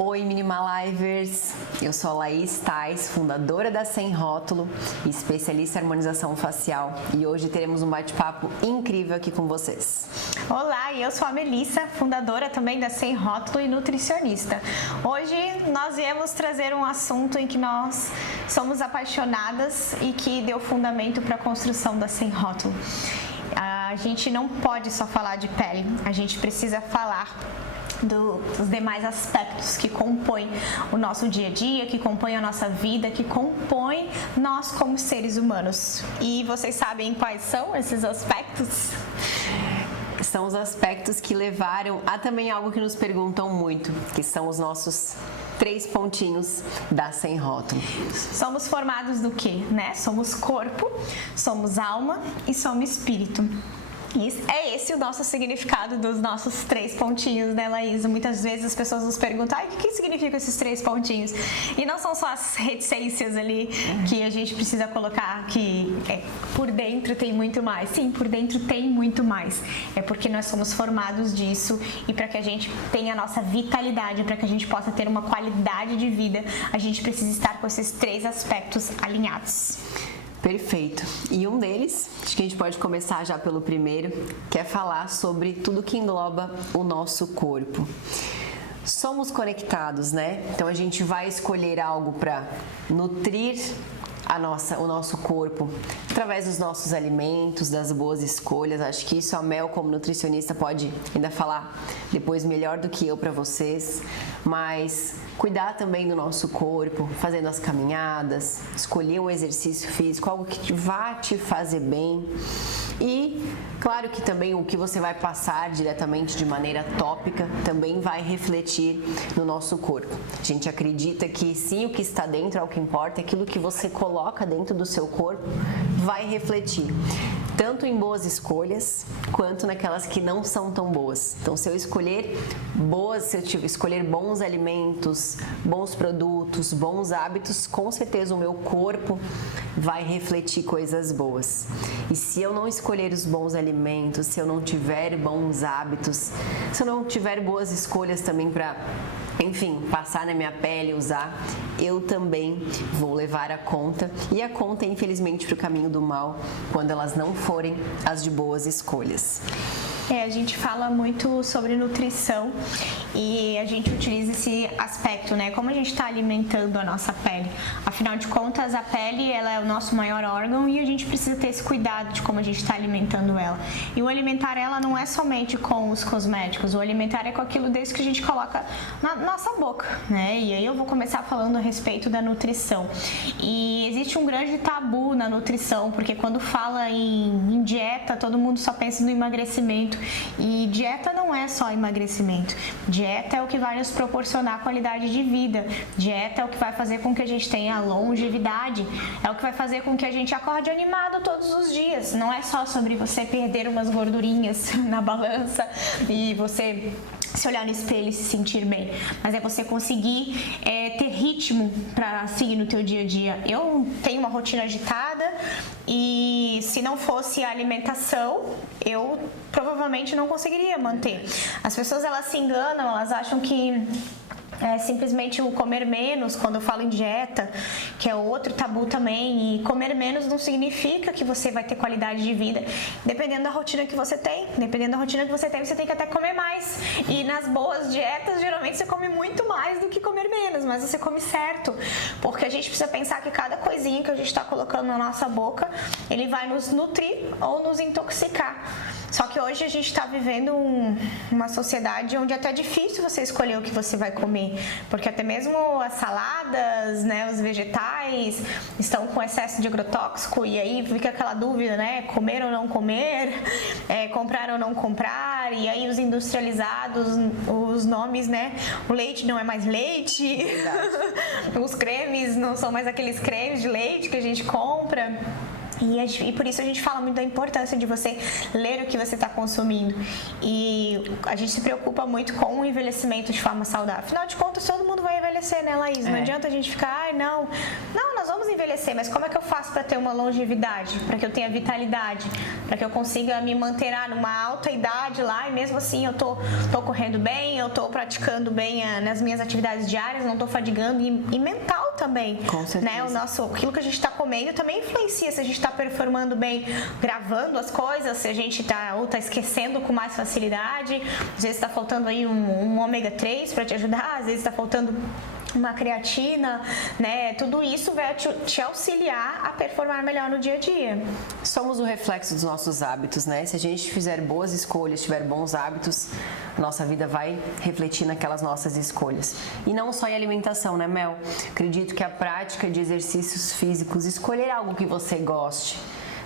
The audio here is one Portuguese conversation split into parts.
Oi, Minimalivers! Eu sou a Laís Tais, fundadora da Sem Rótulo e especialista em harmonização facial. E hoje teremos um bate-papo incrível aqui com vocês. Olá, eu sou a Melissa, fundadora também da Sem Rótulo e nutricionista. Hoje nós viemos trazer um assunto em que nós somos apaixonadas e que deu fundamento para a construção da Sem Rótulo. A gente não pode só falar de pele, a gente precisa falar dos demais aspectos que compõem o nosso dia a dia, que compõem a nossa vida, que compõem nós como seres humanos. E vocês sabem quais são esses aspectos? São os aspectos que levaram a também algo que nos perguntam muito, que são os nossos 3 pontinhos da Sem Rótulo. Somos formados do quê, né? Somos corpo, somos alma e somos espírito. É esse o nosso significado dos nossos 3 pontinhos, né, Laís? Muitas vezes as pessoas nos perguntam, o que significam esses 3 pontinhos? E não são só as reticências ali que a gente precisa colocar, que por dentro tem muito mais. Sim, por dentro tem muito mais. É porque nós somos formados disso e para que a gente tenha a nossa vitalidade, para que a gente possa ter uma qualidade de vida, a gente precisa estar com esses 3 aspectos alinhados. Perfeito. E um deles, acho que a gente pode começar já pelo primeiro, que é falar sobre tudo que engloba o nosso corpo. Somos conectados, né? Então a gente vai escolher algo para nutrir o nosso corpo através dos nossos alimentos, das boas escolhas. Acho que isso a Mel, como nutricionista, pode ainda falar depois melhor do que eu para vocês, mas cuidar também do nosso corpo, fazendo as caminhadas, escolher um exercício físico, algo que vá te fazer bem. E claro que também o que você vai passar diretamente de maneira tópica também vai refletir no nosso corpo. A gente acredita que sim, o que está dentro é o que importa, aquilo que você coloca dentro do seu corpo vai refletir, tanto em boas escolhas, quanto naquelas que não são tão boas. Então, se eu escolher bons alimentos, bons produtos, bons hábitos, com certeza o meu corpo vai refletir coisas boas. E se eu não escolher os bons alimentos, se eu não tiver bons hábitos, se eu não tiver boas escolhas também para, enfim, passar na minha pele, usar, eu também vou levar a conta. E a conta, infelizmente, para o caminho do mal, quando elas não forem as de boas escolhas. A gente fala muito sobre nutrição e a gente utiliza esse aspecto, né? Como a gente está alimentando a nossa pele. Afinal de contas, a pele ela é o nosso maior órgão e a gente precisa ter esse cuidado de como a gente está alimentando ela. E o alimentar ela não é somente com os cosméticos, o alimentar é com aquilo desde que a gente coloca na nossa boca, né? E aí eu vou começar falando a respeito da nutrição. E existe um grande tabu na nutrição, porque quando fala em dieta, todo mundo só pensa no emagrecimento. E dieta não é só emagrecimento. Dieta é o que vai nos proporcionar qualidade de vida. Dieta é o que vai fazer com que a gente tenha longevidade. É o que vai fazer com que a gente acorde animado todos os dias. Não é só sobre você perder umas gordurinhas na balança e você se olhar no espelho e se sentir bem, mas é você conseguir ter ritmo para seguir no teu dia a dia. Eu tenho uma rotina agitada e se não fosse a alimentação, eu provavelmente não conseguiria manter. As pessoas elas se enganam, elas acham que simplesmente o comer menos, quando eu falo em dieta, que é outro tabu também, e comer menos não significa que você vai ter qualidade de vida, dependendo da rotina que você tem, você tem que até comer mais, e nas boas dietas, geralmente você come muito mais do que comer menos, mas você come certo, porque a gente precisa pensar que cada coisinha que a gente está colocando na nossa boca, ele vai nos nutrir ou nos intoxicar. Só que hoje a gente está vivendo uma sociedade onde até é difícil você escolher o que você vai comer, porque até mesmo as saladas, né, os vegetais estão com excesso de agrotóxico e aí fica aquela dúvida, né, comer ou não comer, comprar ou não comprar, e aí os industrializados, os nomes, né, o leite não é mais leite, os cremes não são mais aqueles cremes de leite que a gente compra. E por isso a gente fala muito da importância de você ler o que você está consumindo. E a gente se preocupa muito com o envelhecimento de forma saudável. Afinal de contas, todo mundo vai envelhecer, né, Laís? Não adianta a gente ficar, não nós vamos envelhecer, mas como é que eu faço para ter uma longevidade? Para que eu tenha vitalidade? Para que eu consiga me manter numa alta idade lá e mesmo assim eu tô correndo bem, eu tô praticando bem nas minhas atividades diárias, não tô fadigando e mental também. Com certeza. Né? Aquilo que a gente tá comendo também influencia se a gente tá performando bem, gravando as coisas, se a gente tá esquecendo com mais facilidade, às vezes tá faltando aí um ômega 3 para te ajudar, às vezes tá faltando uma creatina, né? Tudo isso vai te auxiliar a performar melhor no dia a dia. Somos o reflexo dos nossos hábitos, né? Se a gente fizer boas escolhas, tiver bons hábitos, nossa vida vai refletir naquelas nossas escolhas. E não só em alimentação, né, Mel? Acredito que a prática de exercícios físicos, escolher algo que você goste,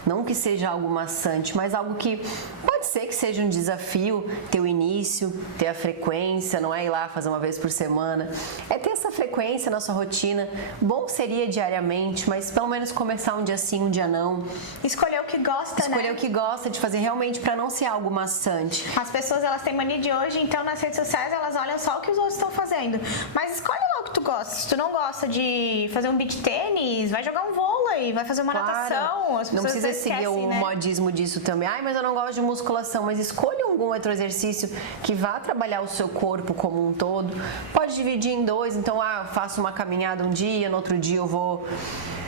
não que seja algo maçante, mas algo que pode ser que seja um desafio, ter o início, ter a frequência, não é ir lá fazer uma vez por semana, é ter essa frequência na sua rotina. Bom seria diariamente, mas pelo menos começar um dia sim, um dia não. Escolher o que gosta, Escolher o que gosta de fazer realmente para não ser algo maçante. As pessoas, elas têm mania de hoje, então nas redes sociais elas olham só o que os outros estão fazendo. Mas escolhe lá o que tu gosta. Se tu não gosta de fazer um beach tênis, vai jogar um vôlei, vai fazer uma natação. As não precisa seguir o né? modismo disso também. Ai, mas eu não gosto de musculação. Mas escolha algum outro exercício que vá trabalhar o seu corpo como um todo. Pode dividir em dois. Então, faço uma caminhada um dia, no outro dia eu vou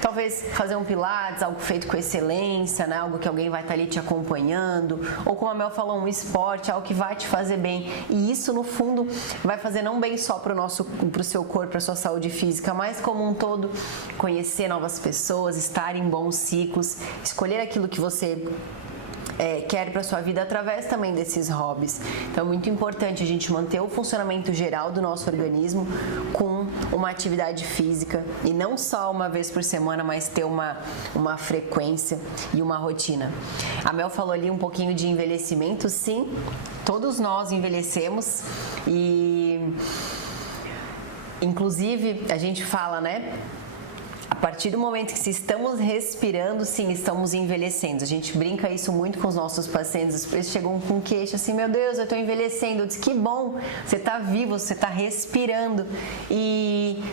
talvez fazer um pilates, algo feito com excelência, né? Algo que alguém vai estar ali te acompanhando. Ou como a Mel falou, um esporte, algo que vai te fazer bem. E isso, no fundo, vai fazer não bem só para o seu corpo, para a sua saúde física, mas como um todo, conhecer novas pessoas, estar em bons ciclos, escolher aquilo que você quer para sua vida através também desses hobbies. Então é muito importante a gente manter o funcionamento geral do nosso organismo com uma atividade física e não só uma vez por semana, mas ter uma frequência e uma rotina. A Mel falou ali um pouquinho de envelhecimento. Sim, todos nós envelhecemos e inclusive a gente fala, né? A partir do momento que se estamos respirando, sim, estamos envelhecendo. A gente brinca isso muito com os nossos pacientes. Eles chegam com queixa assim, meu Deus, eu estou envelhecendo. Eu disse, que bom, você está vivo, você está respirando.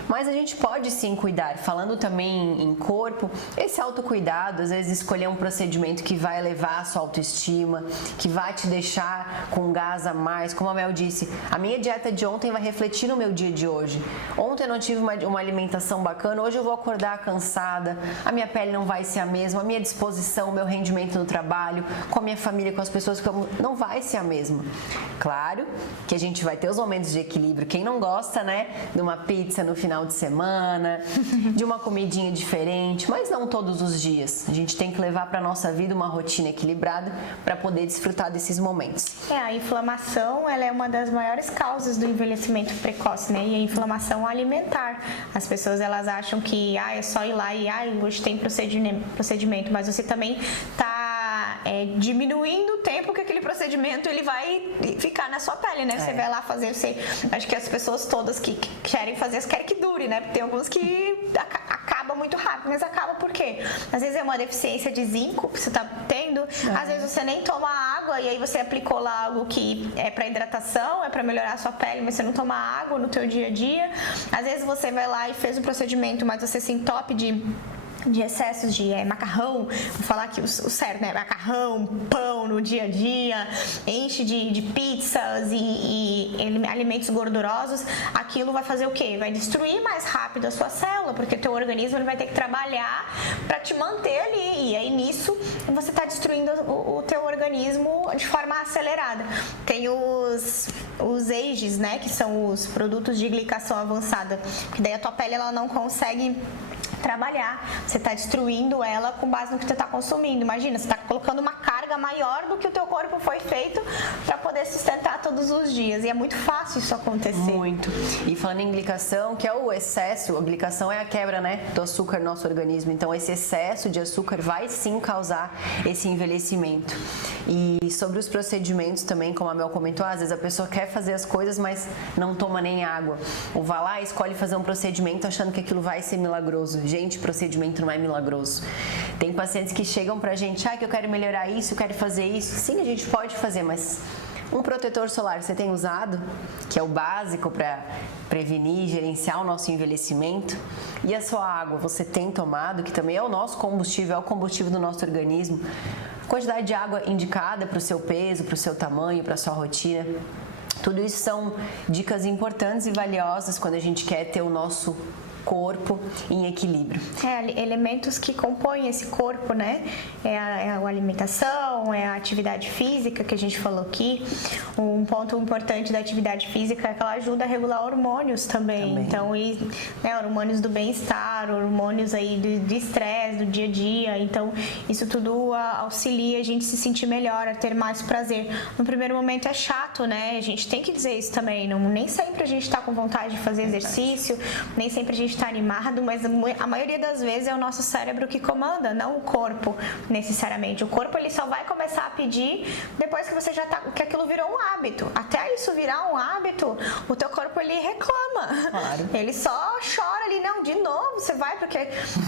Mas a gente pode sim cuidar. Falando também em corpo, esse autocuidado, às vezes escolher um procedimento que vai elevar a sua autoestima, que vai te deixar com gás a mais. Como a Mel disse, a minha dieta de ontem vai refletir no meu dia de hoje. Ontem eu não tive uma alimentação bacana, hoje eu vou acordar cansada, a minha pele não vai ser a mesma, a minha disposição, o meu rendimento no trabalho, com a minha família, com as pessoas que eu amo, não vai ser a mesma. Claro que a gente vai ter os momentos de equilíbrio. Quem não gosta, né, de uma pizza no final de semana, de uma comidinha diferente, mas não todos os dias. A gente tem que levar para nossa vida uma rotina equilibrada para poder desfrutar desses momentos. A inflamação, ela é uma das maiores causas do envelhecimento precoce, né? E a inflamação alimentar. As pessoas, elas acham que é só ir lá e hoje tem procedimento, mas você também está diminuindo o tempo que aquele procedimento ele vai ficar na sua pele, né? Você vai lá fazer, acho que as pessoas todas que querem fazer, querem que dure, né? Porque tem alguns que acaba muito rápido, mas acaba por quê? Às vezes é uma deficiência de zinco que você está tendo, às vezes você nem toma água e aí você aplicou lá algo que é para hidratação, é para melhorar a sua pele, mas você não toma água no teu dia a dia. Às vezes você vai lá e fez o procedimento, mas você se entope de excessos de macarrão, vou falar aqui o certo, né? Macarrão, pão no dia a dia, enche de pizzas e alimentos gordurosos, aquilo vai fazer o quê? Vai destruir mais rápido a sua célula, porque o teu organismo ele vai ter que trabalhar para te manter ali, e aí nisso você está destruindo o teu organismo de forma acelerada. Tem os AGEs, né? Que são os produtos de glicação avançada, que daí a tua pele ela não consegue trabalhar, você está destruindo ela com base no que você está consumindo. Imagina, você está colocando uma carga maior do que o teu corpo foi feito para poder sustentar todos os dias, e é muito fácil isso acontecer. Muito. E falando em glicação, que é o excesso, a glicação é a quebra, né, do açúcar no nosso organismo, então esse excesso de açúcar vai sim causar esse envelhecimento. E sobre os procedimentos também, como a Mel comentou, às vezes a pessoa quer fazer as coisas, mas não toma nem água, ou vai lá e escolhe fazer um procedimento achando que aquilo vai ser milagroso. Gente, procedimento não é milagroso. Tem pacientes que chegam pra gente, que eu quero melhorar isso, eu quero fazer isso. Sim, a gente pode fazer, mas Um protetor solar você tem usado, que é o básico para prevenir e gerenciar o nosso envelhecimento? E a sua água você tem tomado, que também é o nosso combustível, é o combustível do nosso organismo? Quantidade de água indicada para o seu peso, para o seu tamanho, para a sua rotina? Tudo isso são dicas importantes e valiosas quando a gente quer ter o nosso corpo em equilíbrio. Elementos que compõem esse corpo, né? É a alimentação, é a atividade física que a gente falou aqui. Um ponto importante da atividade física é que ela ajuda a regular hormônios também. Então, hormônios do bem-estar, hormônios aí de estresse, do dia a dia. Então, isso tudo auxilia a gente se sentir melhor, a ter mais prazer. No primeiro momento é chato, né? A gente tem que dizer isso também. Nem sempre a gente tá com vontade de fazer exercício, nem sempre a gente está animado, mas a maioria das vezes é o nosso cérebro que comanda, não o corpo necessariamente. O corpo ele só vai começar a pedir depois que você que aquilo virou um hábito. Até isso virar um hábito, o teu corpo ele reclama. Claro. Ele só chora ali, não, de novo você vai, porque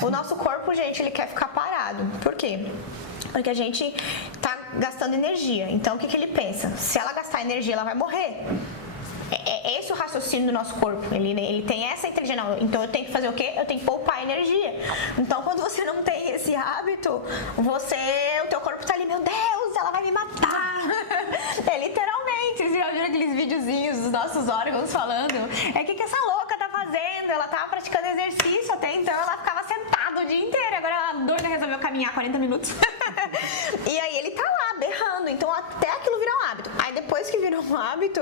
o nosso corpo, gente, ele quer ficar parado. Por quê? Porque a gente tá gastando energia. Então o que ele pensa? Se ela gastar energia, ela vai morrer. É esse o raciocínio do nosso corpo. Ele tem essa inteligência. Não, então eu tenho que fazer o quê? Eu tenho que poupar energia. Então quando você não tem esse hábito, o teu corpo tá ali, meu Deus, ela vai me matar. Literalmente. Você já viu aqueles videozinhos dos nossos órgãos falando? Que essa louca tá fazendo? Ela tava praticando exercício até então, ela ficava sentada o dia inteiro. Agora ela doida resolveu caminhar 40 minutos. E aí ele tá lá berrando. Então até aquilo virar um hábito. Aí depois que virou um hábito,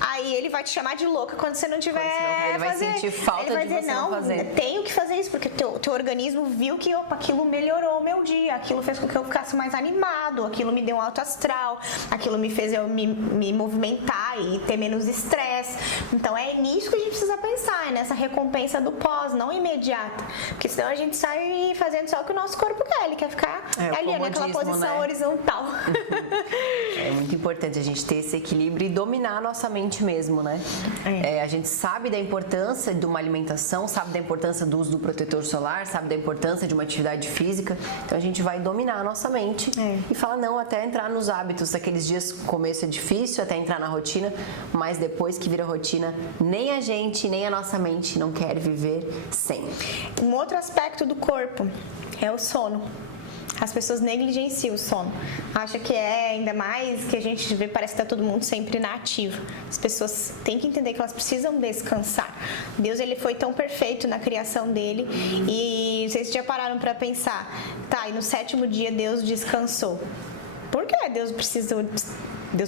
aí ele vai te chamar de louca quando você não tiver ele vai sentir falta de você não fazer. Eu tenho que fazer isso, porque teu organismo viu que aquilo melhorou o meu dia, aquilo fez com que eu ficasse mais animado, aquilo me deu um alto astral, aquilo me fez eu me movimentar e ter menos estresse. Então é nisso que a gente precisa pensar, nessa recompensa do pós, não imediata. Porque senão a gente sai fazendo só o que o nosso corpo quer, ele quer ficar ali naquela posição, né? Horizontal. É muito importante a gente ter esse equilíbrio e dominar a nossa mente mesmo, né? A gente sabe da importância de uma alimentação, sabe da importância do uso do protetor solar, sabe da importância de uma atividade física. Então a gente vai dominar a nossa mente e falar não até entrar nos hábitos. Aqueles dias no começo é difícil, até entrar na rotina, mas depois que vira rotina, nem a gente, nem a nossa mente não quer viver sem. Um outro aspecto do corpo é o sono. As pessoas negligenciam o sono. Acha que ainda mais que a gente vê, parece que tá todo mundo sempre na ativa. As pessoas têm que entender que elas precisam descansar. Deus, ele foi tão perfeito na criação dele. E vocês já pararam para pensar, e no 7º dia Deus descansou. Por que Deus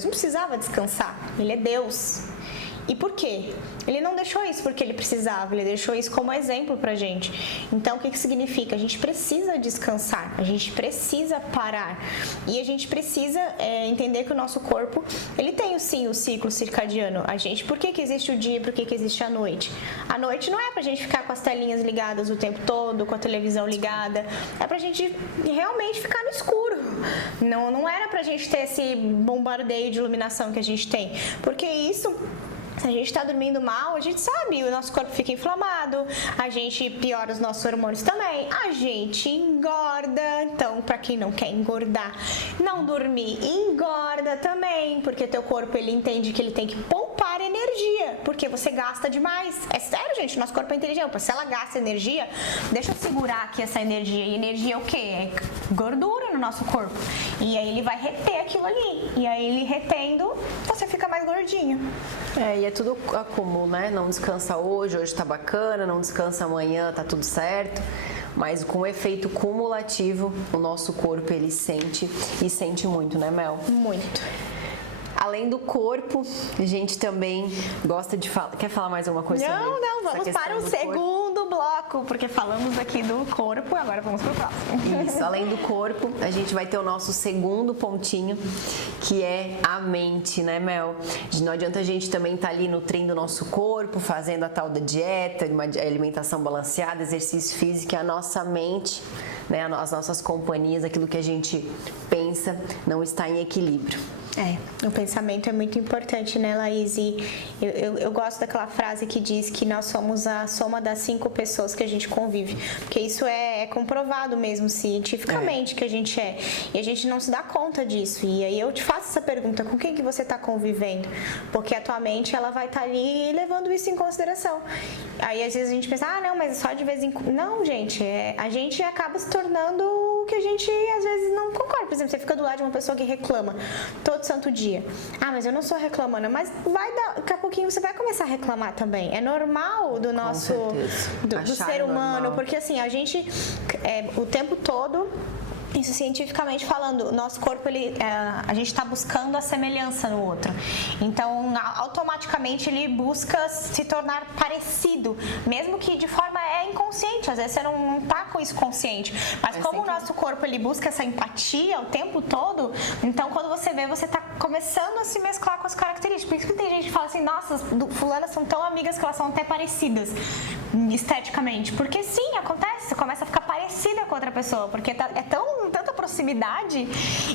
não precisava descansar? Ele é Deus. E por quê? Ele não deixou isso porque ele precisava, ele deixou isso como exemplo pra gente. Então, o que significa? A gente precisa descansar, a gente precisa parar. E a gente precisa entender que o nosso corpo, ele tem sim o ciclo circadiano. Por que existe o dia e por que existe a noite? A noite não é pra gente ficar com as telinhas ligadas o tempo todo, com a televisão ligada. É pra gente realmente ficar no escuro. Não era pra gente ter esse bombardeio de iluminação que a gente tem. Porque isso... Se a gente está dormindo mal, a gente sabe, o nosso corpo fica inflamado, a gente piora os nossos hormônios também, a gente engorda. Então, para quem não quer engordar, não dormir engorda também, porque teu corpo ele entende que ele tem que poupar energia, porque você gasta demais. É sério, gente, nosso corpo é inteligente. Se ela gasta energia, deixa eu segurar aqui essa energia. E energia é o quê? É gordura no nosso corpo. E aí ele vai reter aquilo ali. E aí ele retendo, você fica mais gordinho. E é tudo acúmulo, né? Não descansa hoje tá bacana, não descansa amanhã, tá tudo certo. Mas com o efeito cumulativo, o nosso corpo ele sente e sente muito, né, Mel? Muito. Além do corpo, a gente também gosta de falar... Quer falar mais alguma coisa sobre isso? Não, vamos para o segundo bloco, porque falamos aqui do corpo e agora vamos para o próximo. Isso, além do corpo, a gente vai ter o nosso segundo pontinho, que é a mente, né, Mel? Não adianta a gente também estar ali nutrindo o nosso corpo, fazendo a tal da dieta, uma alimentação balanceada, exercício físico, e a nossa mente, né, as nossas companhias, aquilo que a gente pensa, não está em equilíbrio. O pensamento é muito importante, né, Laís? E eu gosto daquela frase que diz que nós somos a soma das 5 pessoas que a gente convive. Porque isso é comprovado mesmo cientificamente que a gente é. E a gente não se dá conta disso. E aí eu te faço essa pergunta, com quem que você está convivendo? Porque a tua mente, ela vai estar ali levando isso em consideração. Aí às vezes a gente pensa, não, mas só de vez em quando. Não, gente, a gente acaba se tornando o que a gente às vezes não concorda. Por exemplo, você fica do lado de uma pessoa que reclama todo santo dia. Mas eu não sou reclamona, mas daqui a pouquinho você vai começar a reclamar também. É normal do nosso do ser humano, normal. Porque assim, a gente o tempo todo, isso cientificamente falando, o nosso corpo, a gente está buscando a semelhança no outro. Então, automaticamente, ele busca se tornar parecido, mesmo que de forma inconsciente. Às vezes você não está com isso consciente. Mas como o nosso corpo, ele busca essa empatia o tempo todo, então, quando você vê, você está começando a se mesclar com as características. Por isso que tem gente que fala assim, nossa, fulanas são tão amigas que elas são até parecidas esteticamente. Porque sim, acontece, você começa a ficar parecida com outra pessoa, porque tanta proximidade,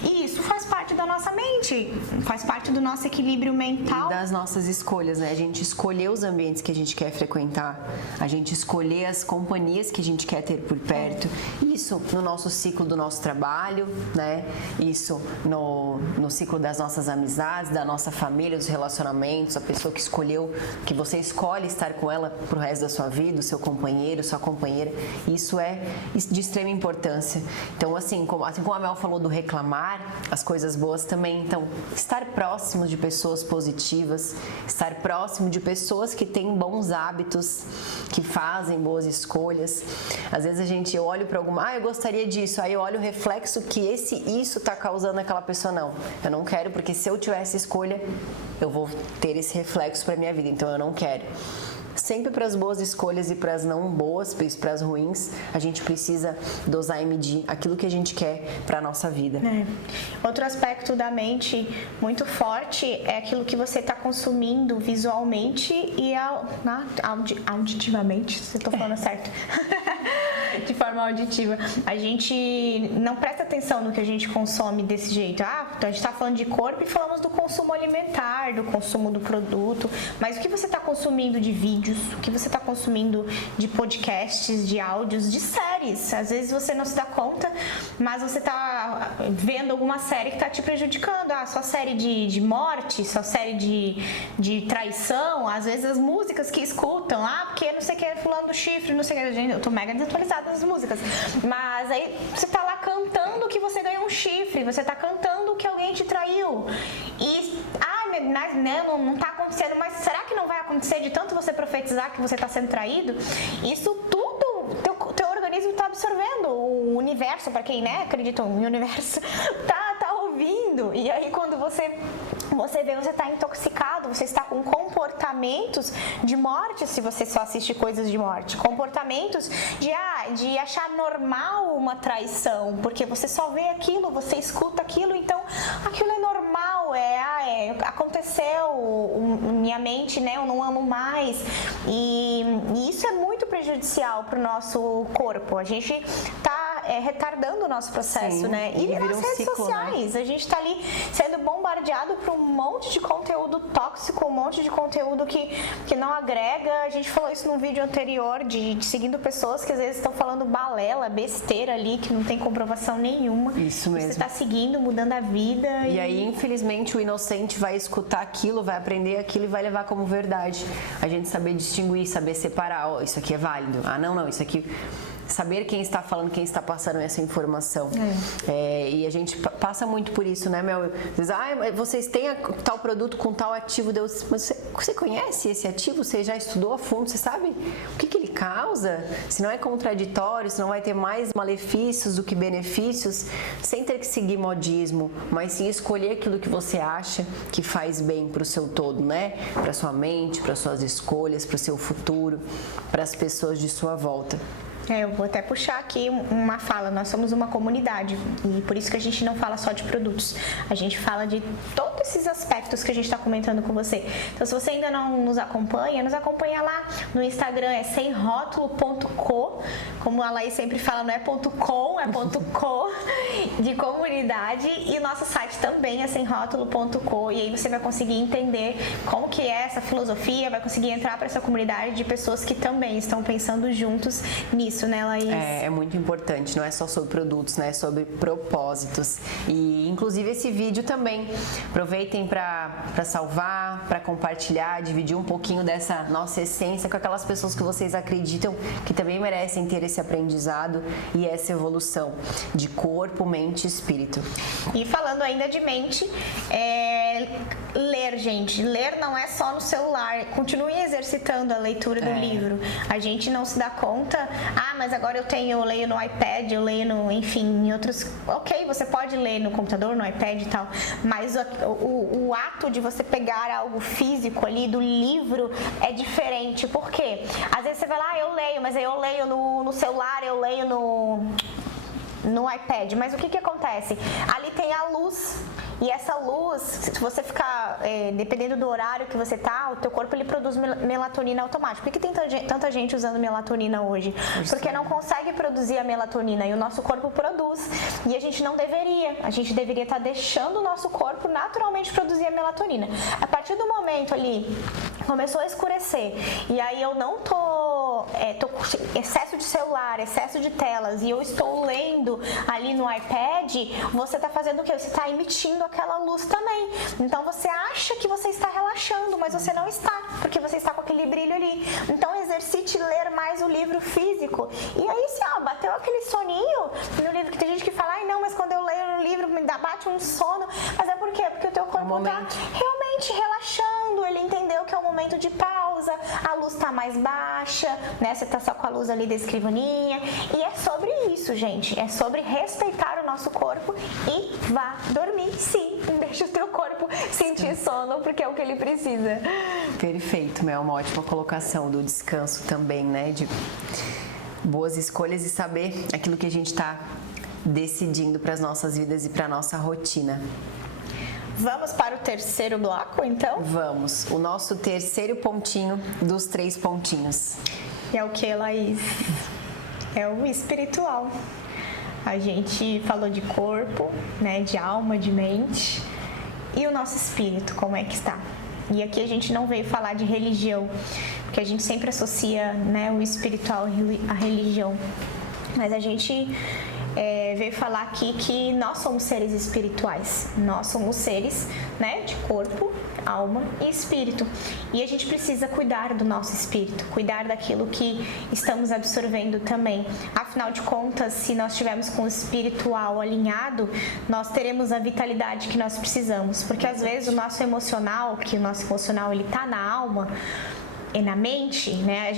e isso faz parte da nossa mente, faz parte do nosso equilíbrio mental. E das nossas escolhas, né? A gente escolher os ambientes que a gente quer frequentar, a gente escolher as companhias que a gente quer ter por perto. Isso no nosso ciclo do nosso trabalho, né? Isso no ciclo das nossas amizades, da nossa família, dos relacionamentos, a pessoa que escolheu, que você escolhe estar com ela pro resto da sua vida, o seu companheiro, sua companheira. Isso é de extrema importância. Então, assim como a Mel falou do reclamar, as coisas boas também. Então, estar próximo de pessoas positivas, estar próximo de pessoas que têm bons hábitos, que fazem boas escolhas. Às vezes eu olho para alguma, eu gostaria disso, aí eu olho o reflexo que isso está causando naquela pessoa. Não, eu não quero, porque se eu tivesse escolha, eu vou ter esse reflexo para minha vida, então eu não quero. Sempre para as boas escolhas e para as não boas, para as ruins, a gente precisa dosar e medir aquilo que a gente quer para a nossa vida. Outro aspecto da mente muito forte é aquilo que você está consumindo visualmente e auditivamente, se eu estou falando certo. De forma auditiva. A gente não presta atenção no que a gente consome desse jeito. Então a gente está falando de corpo e falamos do consumo alimentar, do consumo do produto, mas o que você está consumindo de vídeos, o que você está consumindo de podcasts, de áudios, de séries. Às vezes você não se dá conta, mas você está vendo alguma série que está te prejudicando. Só série de morte, só série de traição, às vezes as músicas que escutam, porque não sei o que, fulano do chifre, não sei o que, gente, eu tô mega desatualizada das músicas, mas aí você tá lá cantando que você ganhou um chifre, você tá cantando que alguém te traiu e não tá acontecendo, mas será que não vai acontecer de tanto você profetizar que você tá sendo traído? Isso tudo teu organismo tá absorvendo, o universo, para quem acredita no universo, tá ouvindo, e aí quando você vê, você está intoxicado, você está com comportamentos de morte se você só assiste coisas de morte, comportamentos de achar normal uma traição, porque você só vê aquilo, você escuta aquilo, então aquilo é normal, aconteceu, minha mente, eu não amo mais, e isso é muito prejudicial para o nosso corpo. A gente está retardando o nosso processo, E nas redes sociais, a gente tá ali sendo bombardeado por um monte de conteúdo tóxico, um monte de conteúdo que não agrega. A gente falou isso num vídeo anterior, de seguindo pessoas que às vezes estão falando balela, besteira ali, que não tem comprovação nenhuma. Isso mesmo. Você tá seguindo, mudando a vida. E aí, infelizmente, o inocente vai escutar aquilo, vai aprender aquilo e vai levar como verdade. A gente saber distinguir, saber separar, isso aqui é válido. Não, isso aqui... Saber quem está falando, quem está passando essa informação. E a gente passa muito por isso, né, Mel? Diz, vocês têm tal produto com tal ativo, mas você conhece esse ativo? Você já estudou a fundo? Você sabe o que ele causa? Se não é contraditório, se não vai ter mais malefícios do que benefícios, sem ter que seguir modismo, mas sim escolher aquilo que você acha que faz bem para o seu todo, né? Para sua mente, para suas escolhas, para o seu futuro, para as pessoas de sua volta. Eu vou até puxar aqui uma fala. Nós somos uma comunidade e por isso que a gente não fala só de produtos. A gente fala de todos esses aspectos que a gente está comentando com você. Então, se você ainda não nos acompanha lá no Instagram, é semrótulo.co. Como a Laís sempre fala, não é .com, é .co de comunidade. E o nosso site também é semrótulo.co. E aí você vai conseguir entender como que é essa filosofia, vai conseguir entrar para essa comunidade de pessoas que também estão pensando juntos nisso, né, Laís? É muito importante, não é só sobre produtos, né? É sobre propósitos. E inclusive esse vídeo também, aproveitem para salvar, para compartilhar, dividir um pouquinho dessa nossa essência com aquelas pessoas que vocês acreditam que também merecem ter esse aprendizado e essa evolução de corpo, mente e espírito. E falando ainda de mente, ler, gente. Ler não é só no celular. Continue exercitando a leitura do livro. A gente não se dá conta, mas agora eu leio no iPad, eu leio enfim, em outros... Ok, você pode ler no computador, no iPad e tal, mas o ato de você pegar algo físico ali do livro é diferente. Por quê? Às vezes você vai lá, eu leio, mas aí eu leio no celular, eu leio no iPad, mas o que acontece? Ali tem a luz, e essa luz, se você ficar, dependendo do horário que você tá, o teu corpo ele produz melatonina automático. Por que tem tanta gente usando melatonina hoje? Porque não consegue produzir a melatonina, e o nosso corpo produz, e a gente não deveria. A gente deveria estar deixando o nosso corpo naturalmente produzir a melatonina. A partir do momento ali, começou a escurecer, e aí eu não tô com excesso de celular, excesso de telas, e eu estou lendo ali no iPad, você está fazendo o quê? Você está emitindo aquela luz também. Então você acha que você está relaxando, mas você não está, porque você está com aquele brilho ali. Então exercite ler mais o livro físico. E aí, se bateu aquele soninho no livro, que tem gente que fala, não, mas quando eu leio no livro me bate um sono. Mas é por quê? Porque o teu corpo está realmente relaxando, ele entendeu que é um momento de pausa, a luz está mais baixa, né? Você tá só com a luz ali da escrivaninha. E é sobre isso, gente. É sobre respeitar o nosso corpo e vá dormir, sim. Deixa o teu corpo sentir sono, porque é o que ele precisa. Perfeito, é uma ótima colocação do descanso também, né? De boas escolhas e saber aquilo que a gente está decidindo para as nossas vidas e para a nossa rotina. Vamos para o terceiro bloco, então? Vamos. O nosso terceiro pontinho dos 3 pontinhos. É o que, Laís? É o espiritual. A gente falou de corpo, né, de alma, de mente. E o nosso espírito, como é que está? E aqui a gente não veio falar de religião, porque a gente sempre associa, né, o espiritual à religião. Mas a gente veio falar aqui que nós somos seres espirituais. Nós somos seres, né, de corpo, alma e espírito. E a gente precisa cuidar do nosso espírito, cuidar daquilo que estamos absorvendo também. Afinal de contas, se nós estivermos com o espiritual alinhado, nós teremos a vitalidade que nós precisamos. Porque às vezes o nosso emocional, ele tá na alma, e na mente, né?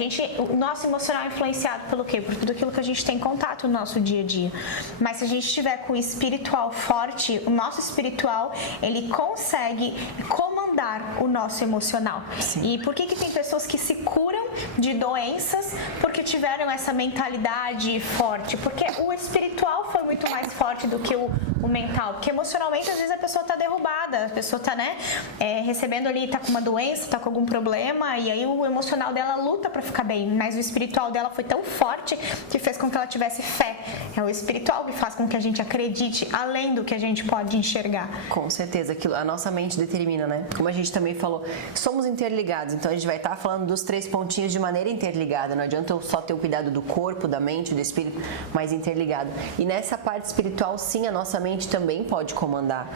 O nosso emocional é influenciado pelo quê? Por tudo aquilo que a gente tem contato no nosso dia a dia. Mas se a gente estiver com o espiritual forte, o nosso espiritual, ele consegue comandar o nosso emocional. Sim. E por que tem pessoas que se curam de doenças porque tiveram essa mentalidade forte? Porque o espiritual foi muito mais forte do que o mental. Porque emocionalmente, às vezes, a pessoa tá derrubada, a pessoa tá, né, recebendo ali, tá com uma doença, tá com algum problema, e aí o emocional dela luta para ficar bem, mas o espiritual dela foi tão forte que fez com que ela tivesse fé. É o espiritual que faz com que a gente acredite além do que a gente pode enxergar. Com certeza, aquilo a nossa mente determina, né? Como a gente também falou, somos interligados, então a gente vai estar falando dos 3 pontinhos de maneira interligada. Não adianta eu só ter o cuidado do corpo, da mente, do espírito, mas interligado. E nessa parte espiritual, sim, a nossa mente também pode comandar.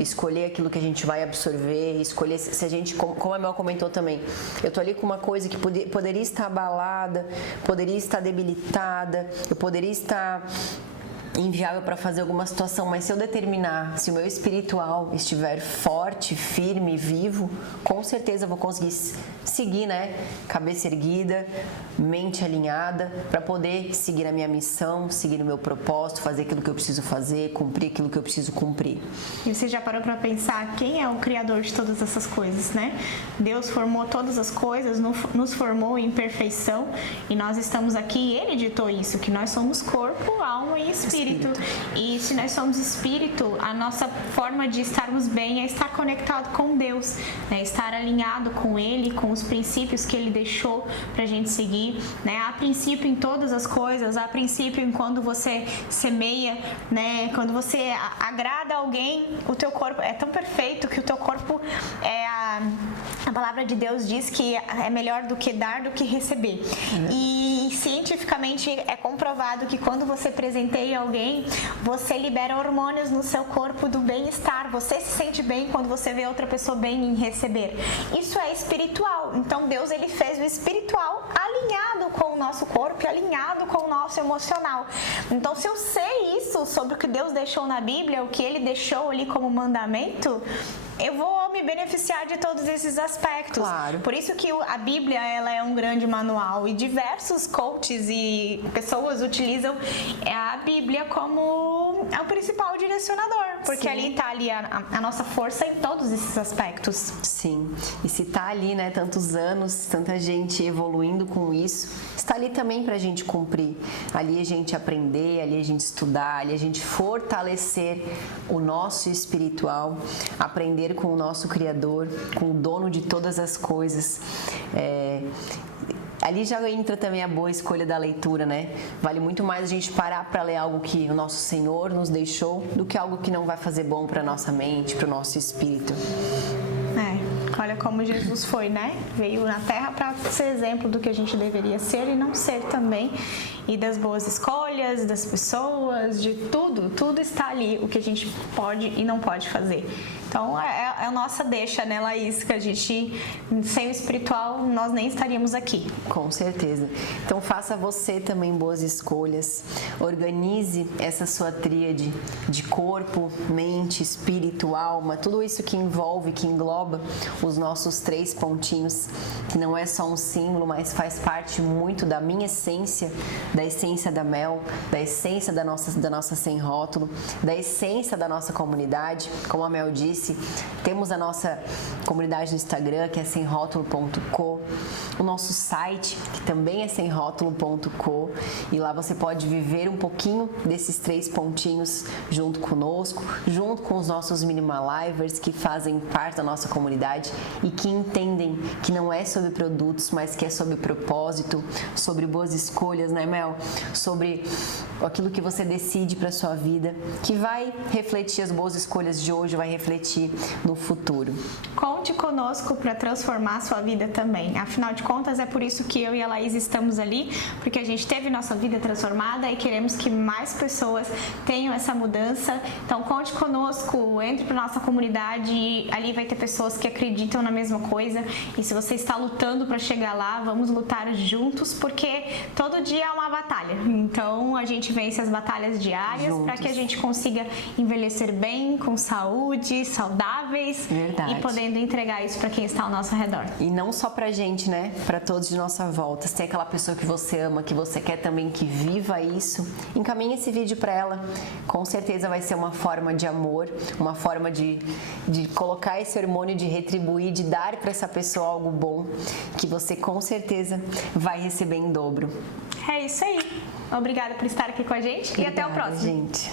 Escolher aquilo que a gente vai absorver, escolher se a gente, como a Mel comentou também, eu tô ali com uma coisa que poderia estar abalada, poderia estar debilitada, eu poderia estar inviável para fazer alguma situação, mas se eu determinar, se o meu espiritual estiver forte, firme, vivo, com certeza eu vou conseguir seguir, né? Cabeça erguida, mente alinhada, para poder seguir a minha missão, seguir o meu propósito, fazer aquilo que eu preciso fazer, cumprir aquilo que eu preciso cumprir. E você já parou para pensar quem é o criador de todas essas coisas, né? Deus formou todas as coisas, nos formou em perfeição e nós estamos aqui e Ele ditou isso, que nós somos corpo, alma e espírito. E se nós somos espírito, a nossa forma de estarmos bem é estar conectado com Deus, né? Estar alinhado com Ele, com os princípios que Ele deixou pra gente seguir, né? Há princípio em todas as coisas, há princípio em quando você semeia, né? Quando você agrada alguém, o teu corpo é tão perfeito que o teu corpo a palavra de Deus diz que é melhor do que dar do que receber. E cientificamente é comprovado que quando você presenteia alguém, você libera hormônios no seu corpo do bem-estar. Você se sente bem quando você vê outra pessoa bem em receber. Isso é espiritual. Então Deus, ele fez o espiritual alinhado com o nosso corpo e alinhado com o nosso emocional. Então, se eu sei isso sobre o que Deus deixou na Bíblia, o que Ele deixou ali como mandamento, eu vou me beneficiar de todos esses aspectos. Claro. Por isso que a Bíblia, ela é um grande manual e diversos coaches e pessoas utilizam a Bíblia como o principal direcionador, porque ali está ali a nossa força em todos esses aspectos. Sim, e se tá ali, né, tantos anos, tanta gente evoluindo com isso, está ali também pra gente cumprir, ali a gente aprender, ali a gente estudar, ali a gente fortalecer o nosso espiritual, aprender com o nosso Criador, com o dono de todas as coisas. Ali já entra também a boa escolha da leitura, né? Vale muito mais a gente parar para ler algo que o nosso Senhor nos deixou do que algo que não vai fazer bom para nossa mente, para o nosso espírito. Olha como Jesus foi, né? Veio na Terra para ser exemplo do que a gente deveria ser e não ser também. E das boas escolhas, das pessoas, de tudo está ali, o que a gente pode e não pode fazer. Então, é a nossa deixa, né, Laís? Que a gente, sem o espiritual, nós nem estaríamos aqui. Com certeza. Então, faça você também boas escolhas. Organize essa sua tríade de corpo, mente, espírito, alma. Tudo isso que envolve, que engloba os nossos 3 pontinhos, que não é só um símbolo, mas faz parte muito da minha essência, da essência da Mel, da essência da nossa Sem Rótulo, da essência da nossa comunidade. Como a Mel disse, temos a nossa comunidade no Instagram, que é semrótulo.co, o nosso site, que também é semrótulo.co, e lá você pode viver um pouquinho desses 3 pontinhos junto conosco, junto com os nossos Minimalivers, que fazem parte da nossa comunidade e que entendem que não é sobre produtos, mas que é sobre propósito, sobre boas escolhas, né, Mel? Sobre aquilo que você decide para sua vida, que vai refletir as boas escolhas de hoje, vai refletir no futuro. Conte conosco para transformar a sua vida também. Afinal de contas, é por isso que eu e a Laís estamos ali, porque a gente teve nossa vida transformada e queremos que mais pessoas tenham essa mudança. Então, conte conosco, entre para nossa comunidade e ali vai ter pessoas que acreditam na mesma coisa. E se você está lutando para chegar lá, vamos lutar juntos, porque todo dia é uma batalha. Então, a gente vence as batalhas diárias para que a gente consiga envelhecer bem, com saúde, saudáveis. Verdade. E podendo entregar isso para quem está ao nosso redor. E não só pra gente, né? Pra todos de nossa volta. Se tem aquela pessoa que você ama, que você quer também que viva isso, encaminhe esse vídeo pra ela. Com certeza vai ser uma forma de amor, uma forma de colocar esse hormônio, de retribuir, de dar pra essa pessoa algo bom, que você com certeza vai receber em dobro. É isso aí. Obrigada por estar aqui com a gente. Obrigada, e até o próximo. Gente.